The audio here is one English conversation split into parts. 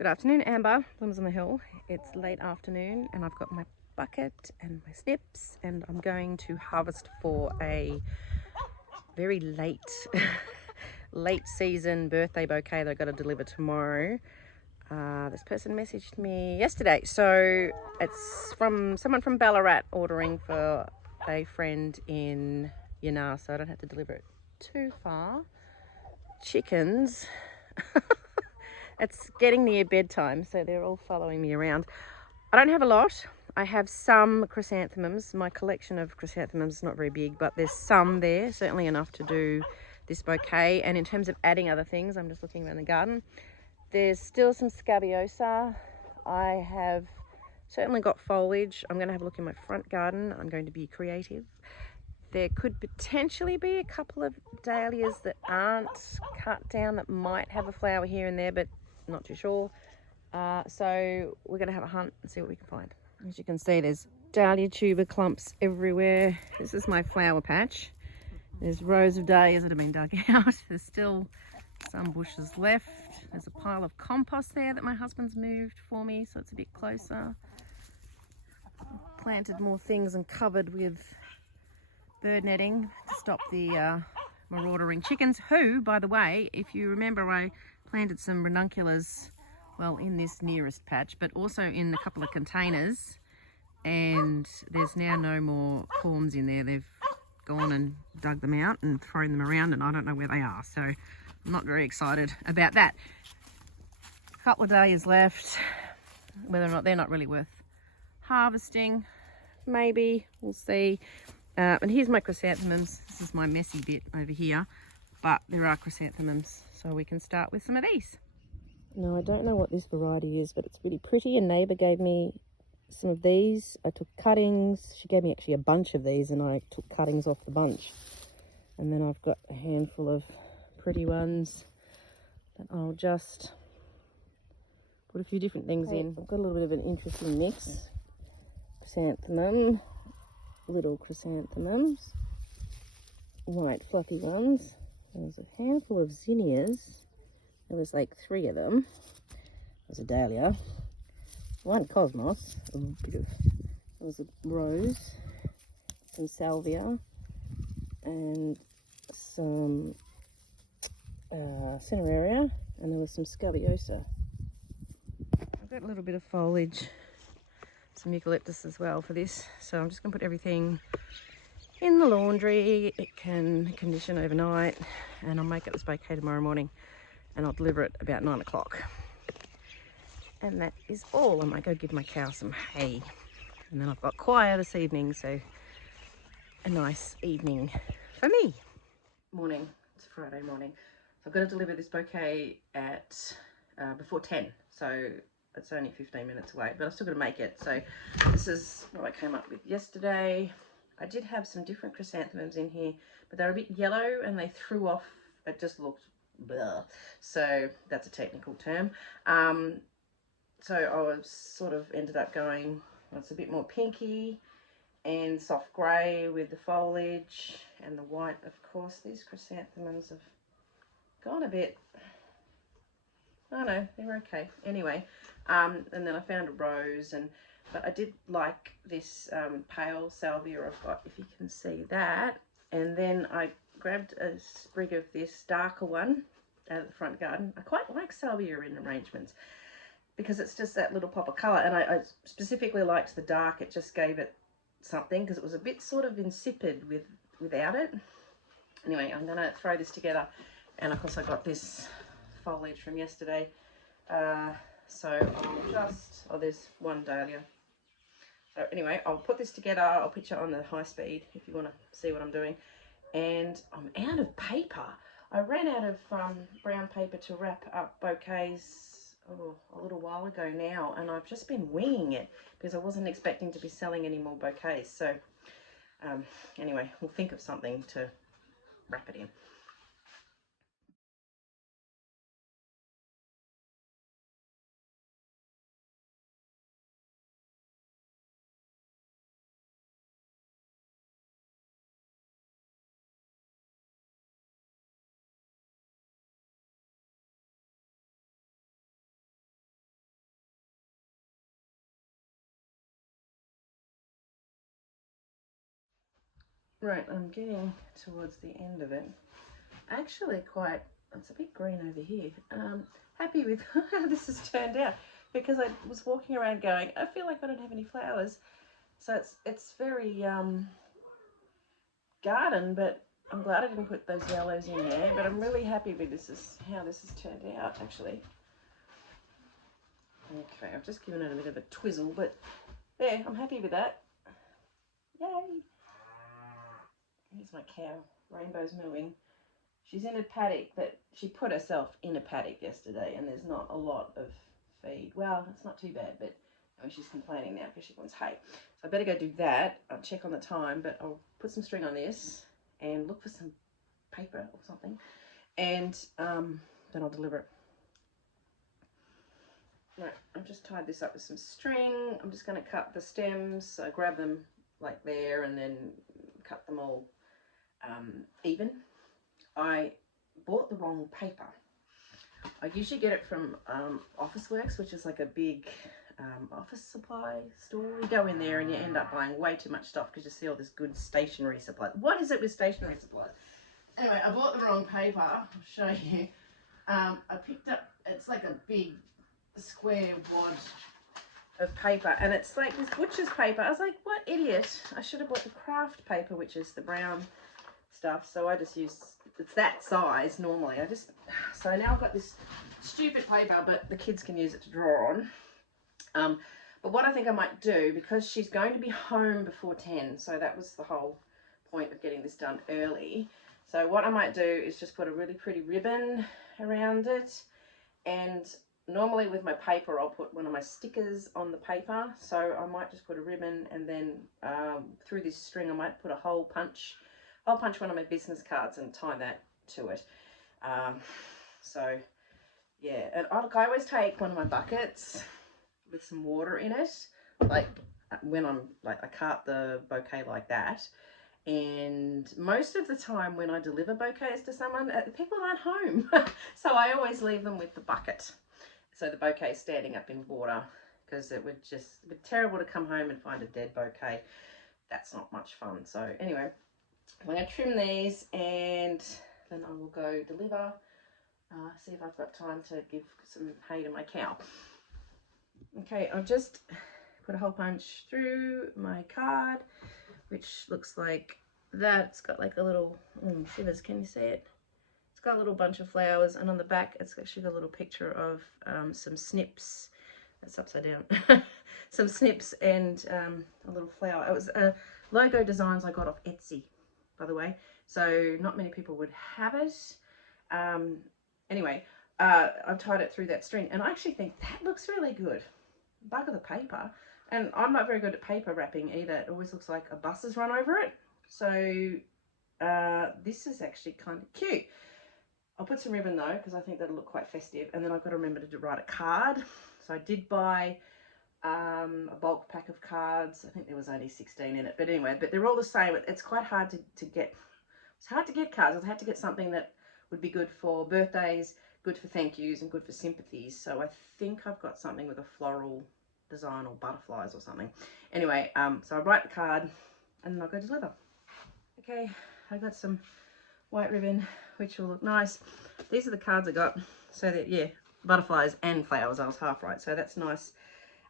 Good afternoon, Amber. Blooms on the Hill. It's late afternoon and I've got my bucket and my snips and I'm going to harvest for a very late late season birthday bouquet that I've got to deliver tomorrow. This person messaged me yesterday, so it's from someone from Ballarat ordering for a friend in Yannar, so I don't have to deliver it too far. Chickens. It's getting near bedtime, so they're all following me around. I don't have a lot. I have some chrysanthemums. My collection of chrysanthemums is not very big, but there's some there, certainly enough to do this bouquet. And in terms of adding other things, I'm just looking around the garden. There's still some scabiosa. I have certainly got foliage. I'm going to have a look in my front garden. I'm going to be creative. There could potentially be a couple of dahlias that aren't cut down that might have a flower here and there, but not too sure. So we're going to have a hunt and see what we can find. As you can see, there's dahlia tuber clumps everywhere. This is my flower patch. There's rows of dahlias that have been dug out. There's still some bushes left. There's a pile of compost there that my husband's moved for me, so it's a bit closer. I've planted more things and covered with bird netting to stop the marauding chickens, who, by the way, if you remember, I planted some ranunculus, well, in this nearest patch, but also in a couple of containers, and there's now no more corms in there. They've gone and dug them out and thrown them around, and I don't know where they are, so I'm not very excited about that. A couple of dahlias left. Whether or not they're not really worth harvesting, maybe, we'll see. And here's my chrysanthemums. This is my messy bit over here, but there are chrysanthemums, so we can start with some of these. No, I don't know what this variety is, but it's really pretty. A neighbour gave me some of these. I took cuttings. She gave me actually a bunch of these, and I took cuttings off the bunch. And then I've got a handful of pretty ones that I'll just put a few different things in. I've got a little bit of an interesting mix. Chrysanthemum, little chrysanthemums, white fluffy ones. There's a handful of zinnias. There was like 3 of them. There's a dahlia, 1 cosmos, a bit of, there was a rose, some salvia, and some cineraria, and there was some scabiosa. I've got a little bit of foliage, some eucalyptus as well for this, so I'm just going to put everything in the laundry. It can condition overnight, and I'll make it this bouquet tomorrow morning, and I'll deliver it about 9 o'clock. And that is all. I might go give my cow some hay, and then I've got choir this evening, so a nice evening for me. Morning, it's Friday morning, so I've got to deliver this bouquet at before 10, so it's only 15 minutes away, but I've still got to make it. So this is what I came up with yesterday. I did have some different chrysanthemums in here, but they're a bit yellow and they threw off. It just looked blah. So that's a technical term. So I was sort of ended up going, well, it's a bit more pinky and soft grey with the foliage and the white. Of course, these chrysanthemums have gone a bit, I don't know, they're okay. Anyway, and then I found a rose, but I did like this pale salvia I've got, if you can see that. And then I grabbed a sprig of this darker one out of the front garden. I quite like salvia in arrangements because it's just that little pop of colour, and I specifically liked the dark. It just gave it something, because it was a bit sort of insipid without it. Anyway, I'm going to throw this together, and of course I got this foliage from yesterday, so I'll just, oh, there's 1 dahlia. So anyway, I'll put this together. I'll pitch it on the high speed if you want to see what I'm doing. And I'm out of paper. I ran out of brown paper to wrap up bouquets a little while ago now, and I've just been winging it because I wasn't expecting to be selling any more bouquets. So anyway, we'll think of something to wrap it in. Right, I'm getting towards the end of it. Actually quite, it's a bit green over here. Happy with how this has turned out, because I was walking around going, I feel like I don't have any flowers. So it's very garden, but I'm glad I didn't put those yellows in there. But I'm really happy with this is how this has turned out actually. Okay, I've just given it a bit of a twizzle, but there, I'm happy with that. Yay! Here's my cow. Rainbow's mooing. She's in a paddock, but she put herself in a paddock yesterday, and there's not a lot of feed. Well, it's not too bad, but I mean, she's complaining now because she wants hay. So I better go do that. I'll check on the time, but I'll put some string on this and look for some paper or something, and then I'll deliver it. Right, I've just tied this up with some string. I'm just going to cut the stems, so grab them like there and then cut them all even. I bought the wrong paper. I usually get it from Officeworks, which is like a big office supply store. You go in there and you end up buying way too much stuff because you see all this good stationery supplies. What is it with stationery supplies? Anyway, I bought the wrong paper. I'll show you. I picked up, it's like a big square wad of paper, and it's like this butcher's paper. I was like, what idiot. I should have bought the craft paper, which is the brown stuff. So I just use, it's that size normally. So now I've got this stupid paper, but the kids can use it to draw on. But what I think I might do, because she's going to be home before 10, so that was the whole point of getting this done early. So what I might do is just put a really pretty ribbon around it, and normally with my paper I'll put one of my stickers on the paper, so I might just put a ribbon, and then through this string I might put a hole punch. I'll punch one of my business cards and tie that to it. So yeah, and I always take one of my buckets with some water in it, like when I'm like, I cart the bouquet like that. And most of the time when I deliver bouquets to someone, people aren't home. So I always leave them with the bucket, so the bouquet is standing up in water, because it would be terrible to come home and find a dead bouquet. That's not much fun. So anyway, I'm going to trim these and then I will go deliver, see if I've got time to give some hay to my cow. Okay, I've just put a hole punch through my card, which looks like that. It's got like a little, shivers, can you see it? It's got a little bunch of flowers, and on the back it's actually got a little picture of some snips. That's upside down. Some snips and a little flower. It was logo designs I got off Etsy, by the way, so not many people would have it. Anyway, I've tied it through that string, and I actually think that looks really good. Bugger the paper, and I'm not very good at paper wrapping either. It always looks like a bus has run over it. So this is actually kind of cute. I'll put some ribbon though, because I think that'll look quite festive, and then I've got to remember to write a card. So I did buy a bulk pack of cards. I think there was only 16 in it, but anyway, but they're all the same. It's quite hard to get. It's hard to get cards. I had to get something that would be good for birthdays, good for thank yous, and good for sympathies. So I think I've got something with a floral design or butterflies or something. Anyway, so I write the card and then I'll go deliver. Okay, I got some white ribbon, which will look nice. These are the cards I got. So that, yeah, butterflies and flowers. I was half right, so that's nice.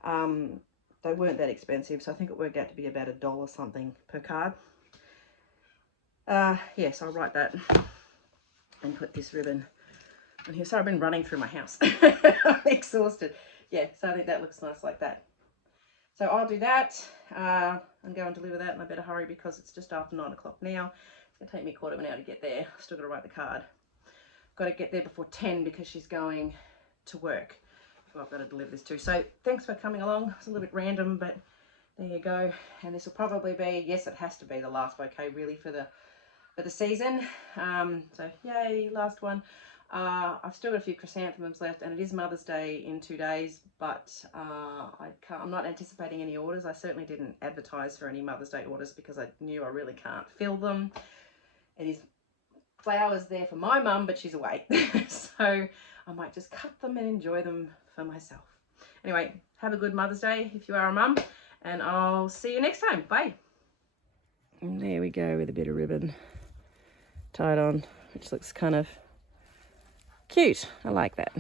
They weren't that expensive, so I think it worked out to be about $1 something per card. Yeah, so I'll write that and put this ribbon on here. So I've been running through my house. I'm exhausted. Yeah, so I think that looks nice like that. So I'll do that and go and deliver that, and I better hurry because it's just after 9 o'clock now. It's going to take me a quarter of an hour to get there. I've still got to write the card. Got to get there before 10 because she's going to work, who I've got to deliver this to. So thanks for coming along. It's a little bit random, but there you go. And this will probably be, yes, it has to be the last bouquet really for the season. So yay, last one. I've still got a few chrysanthemums left, and it is Mother's Day in 2 days, but I'm not anticipating any orders. I certainly didn't advertise for any Mother's Day orders because I knew I really can't fill them. It is flowers there for my mum, but she's away. So I might just cut them and enjoy them for myself. Anyway, have a good Mother's Day if you are a mum, and I'll see you next time. Bye. And there we go with a bit of ribbon tied on, which looks kind of cute. I like that.